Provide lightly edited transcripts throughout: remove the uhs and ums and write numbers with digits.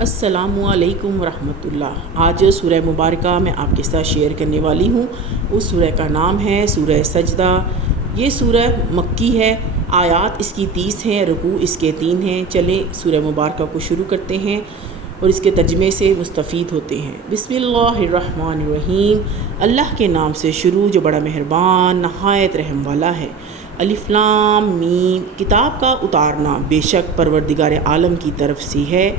السلام علیکم ورحمۃ اللہ۔ آج سورہ مبارکہ میں آپ کے ساتھ شیئر کرنے والی ہوں۔ اس سورہ کا نام ہے سورہ سجدہ۔ یہ سورہ مکی ہے، آیات اس کی 30 ہیں، رکوع اس کے 3 ہیں۔ چلیں سورہ مبارکہ کو شروع کرتے ہیں اور اس کے ترجمے سے مستفید ہوتے ہیں۔ بسم اللہ الرحمن الرحیم۔ اللہ کے نام سے شروع جو بڑا مہربان نہایت رحم والا ہے۔ الف لام میم۔ کتاب کا اتارنا بے شک پروردگار عالم کی طرف سے ہے۔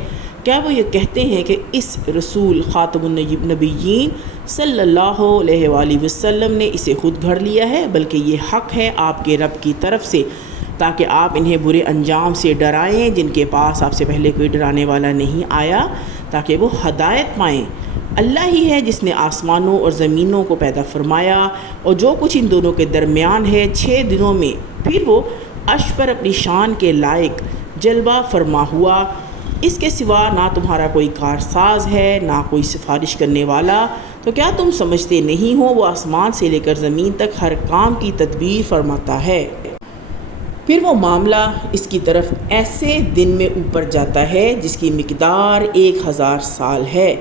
کیا وہ یہ کہتے ہیں کہ اس رسول خاتم النبیین صلی اللہ علیہ وآلہ وسلم نے اسے خود گھڑ لیا ہے؟ بلکہ یہ حق ہے آپ کے رب کی طرف سے، تاکہ آپ انہیں برے انجام سے ڈرائیں جن کے پاس آپ سے پہلے کوئی ڈرانے والا نہیں آیا، تاکہ وہ ہدایت پائیں۔ اللہ ہی ہے جس نے آسمانوں اور زمینوں کو پیدا فرمایا اور جو کچھ ان دونوں کے درمیان ہے 6 دنوں میں، پھر وہ عرش پر اپنی شان کے لائق جلوہ فرما ہوا۔ اس کے سوا نہ تمہارا کوئی کارساز ہے نہ کوئی سفارش کرنے والا، تو کیا تم سمجھتے نہیں ہو وہ آسمان سے لے کر زمین تک ہر کام کی تدبیر فرماتا ہے؟ پھر وہ معاملہ اس کی طرف ایسے دن میں اوپر جاتا ہے جس کی مقدار 1000 سال ہے،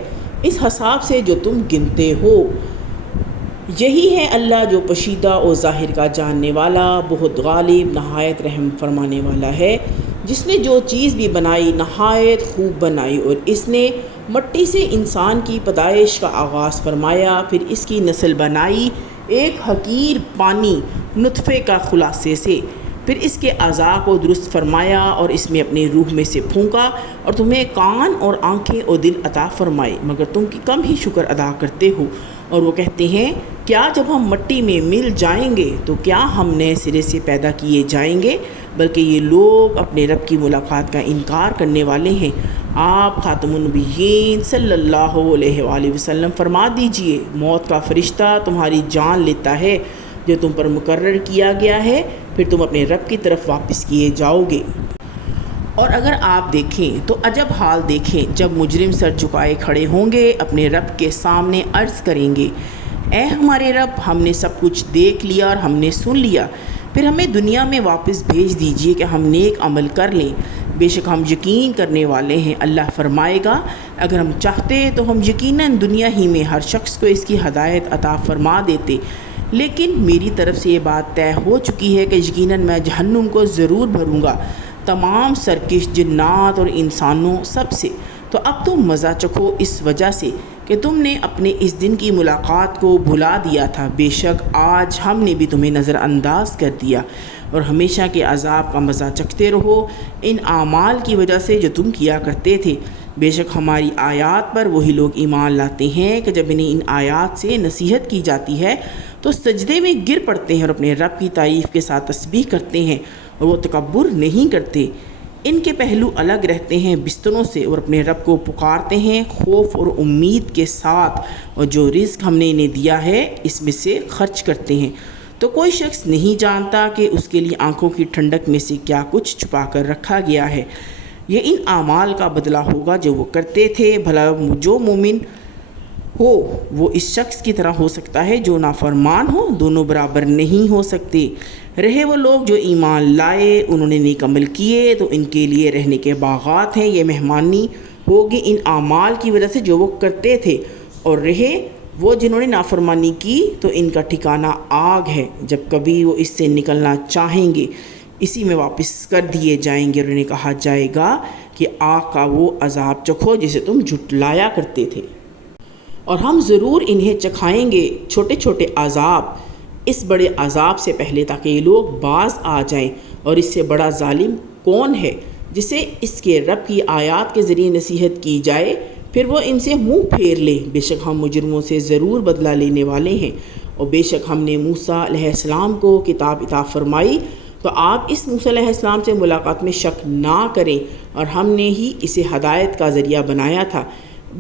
اس حساب سے جو تم گنتے ہو۔ یہی ہے اللہ جو پوشیدہ اور ظاہر کا جاننے والا، بہت غالب نہایت رحم فرمانے والا ہے۔ جس نے جو چیز بھی بنائی نہایت خوب بنائی، اور اس نے مٹی سے انسان کی پیدائش کا آغاز فرمایا، پھر اس کی نسل بنائی ایک حقیر پانی نطفے کا خلاصے سے، پھر اس کے اعضاء کو درست فرمایا اور اس میں اپنے روح میں سے پھونکا، اور تمہیں کان اور آنکھیں اور دل عطا فرمائے، مگر تم کم ہی شکر ادا کرتے ہو۔ اور وہ کہتے ہیں کیا جب ہم مٹی میں مل جائیں گے تو کیا ہم نئے سرے سے پیدا کیے جائیں گے؟ بلکہ یہ لوگ اپنے رب کی ملاقات کا انکار کرنے والے ہیں۔ آپ خاتم النبیین صلی اللہ علیہ وآلہ وسلم فرما دیجئے، موت کا فرشتہ تمہاری جان لیتا ہے جو تم پر مقرر کیا گیا ہے، پھر تم اپنے رب کی طرف واپس کیے جاؤ گے۔ اور اگر آپ دیکھیں تو عجب حال دیکھیں جب مجرم سر جھکائے کھڑے ہوں گے، اپنے رب کے سامنے عرض کریں گے، اے ہمارے رب، ہم نے سب کچھ دیکھ لیا اور ہم نے سن لیا، پھر ہمیں دنیا میں واپس بھیج دیجئے کہ ہم نیک عمل کر لیں، بے شک ہم یقین کرنے والے ہیں۔ اللہ فرمائے گا اگر ہم چاہتے تو ہم یقیناً دنیا ہی میں ہر شخص کو اس کی ہدایت عطا فرما دیتے، لیکن میری طرف سے یہ بات طے ہو چکی ہے کہ یقیناً میں جہنم کو ضرور بھروں گا تمام سرکش جنات اور انسانوں سب سے۔ تو اب تم مزہ چکھو اس وجہ سے کہ تم نے اپنے اس دن کی ملاقات کو بھلا دیا تھا، بے شک آج ہم نے بھی تمہیں نظر انداز کر دیا، اور ہمیشہ کے عذاب کا مزہ چکھتے رہو ان اعمال کی وجہ سے جو تم کیا کرتے تھے۔ بے شک ہماری آیات پر وہی لوگ ایمان لاتے ہیں کہ جب انہیں ان آیات سے نصیحت کی جاتی ہے تو سجدے میں گر پڑتے ہیں اور اپنے رب کی تعریف کے ساتھ تسبیح کرتے ہیں، اور وہ تکبر نہیں کرتے۔ ان کے پہلو الگ رہتے ہیں بستروں سے، اور اپنے رب کو پکارتے ہیں خوف اور امید کے ساتھ، اور جو رزق ہم نے انہیں دیا ہے اس میں سے خرچ کرتے ہیں۔ تو کوئی شخص نہیں جانتا کہ اس کے لیے آنکھوں کی ٹھنڈک میں سے کیا کچھ چھپا کر رکھا گیا ہے۔ یہ ان اعمال کا بدلہ ہوگا جو وہ کرتے تھے۔ بھلا جو مومن ہو وہ اس شخص کی طرح ہو سکتا ہے جو نافرمان ہو؟ دونوں برابر نہیں ہو سکتے۔ رہے وہ لوگ جو ایمان لائے، انہوں نے نیک عمل کیے، تو ان کے لیے رہنے کے باغات ہیں، یہ مہمانی ہوگی ان اعمال کی وجہ سے جو وہ کرتے تھے۔ اور رہے وہ جنہوں نے نافرمانی کی تو ان کا ٹھکانہ آگ ہے، جب کبھی وہ اس سے نکلنا چاہیں گے اسی میں واپس کر دیے جائیں گے، اور انہیں کہا جائے گا کہ آگ کا وہ عذاب چکھو جسے تم جھٹلایا کرتے تھے، اور ہم ضرور انہیں چکھائیں گے چھوٹے چھوٹے عذاب اس بڑے عذاب سے پہلے، تاکہ یہ لوگ باز آ جائیں۔ اور اس سے بڑا ظالم کون ہے جسے اس کے رب کی آیات کے ذریعے نصیحت کی جائے پھر وہ ان سے منہ پھیر لے؟ بے شک ہم مجرموں سے ضرور بدلہ لینے والے ہیں۔ اور بے شک ہم نے موسیٰ علیہ السلام کو کتاب عطا فرمائی، تو آپ اس موسیٰ علیہ السلام سے ملاقات میں شک نہ کریں، اور ہم نے ہی اسے ہدایت کا ذریعہ بنایا تھا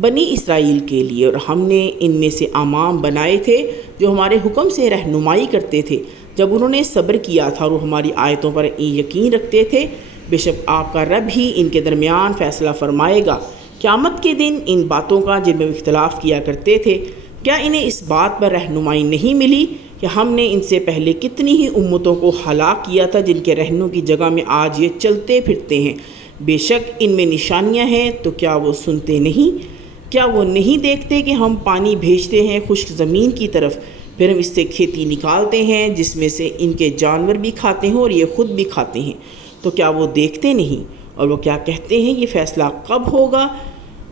بنی اسرائیل کے لیے، اور ہم نے ان میں سے امام بنائے تھے جو ہمارے حکم سے رہنمائی کرتے تھے جب انہوں نے صبر کیا تھا اور وہ ہماری آیتوں پر یقین رکھتے تھے۔ بے شک آپ کا رب ہی ان کے درمیان فیصلہ فرمائے گا قیامت کے دن ان باتوں کا جن میں وہ اختلاف کیا کرتے تھے۔ کیا انہیں اس بات پر رہنمائی نہیں ملی کہ ہم نے ان سے پہلے کتنی ہی امتوں کو ہلاک کیا تھا جن کے رہنوں کی جگہ میں آج یہ چلتے پھرتے ہیں؟ بے شک ان میں نشانیاں ہیں، تو کیا وہ سنتے نہیں؟ کیا وہ نہیں دیکھتے کہ ہم پانی بھیجتے ہیں خشک زمین کی طرف، پھر ہم اس سے کھیتی نکالتے ہیں جس میں سے ان کے جانور بھی کھاتے ہیں اور یہ خود بھی کھاتے ہیں، تو کیا وہ دیکھتے نہیں؟ اور وہ کیا کہتے ہیں، یہ فیصلہ کب ہوگا؟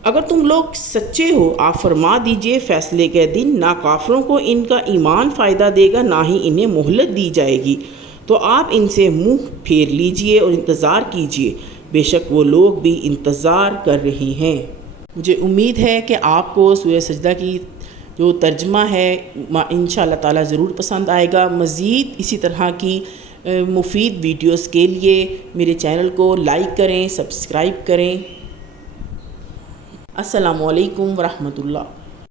اگر تم لوگ سچے ہو، آپ فرما دیجئے فیصلے کے دن نہ کافروں کو ان کا ایمان فائدہ دے گا، نہ ہی انہیں مہلت دی جائے گی، تو آپ ان سے منہ پھیر لیجئے اور انتظار کیجئے، بے شک وہ لوگ بھی انتظار کر رہے ہیں۔ مجھے امید ہے کہ آپ کو سورہ سجدہ کی جو ترجمہ ہے انشاءاللہ تعالی ضرور پسند آئے گا۔ مزید اسی طرح کی مفید ویڈیوز کے لیے میرے چینل کو لائک کریں، سبسکرائب کریں۔ السلام علیکم ورحمۃ اللہ۔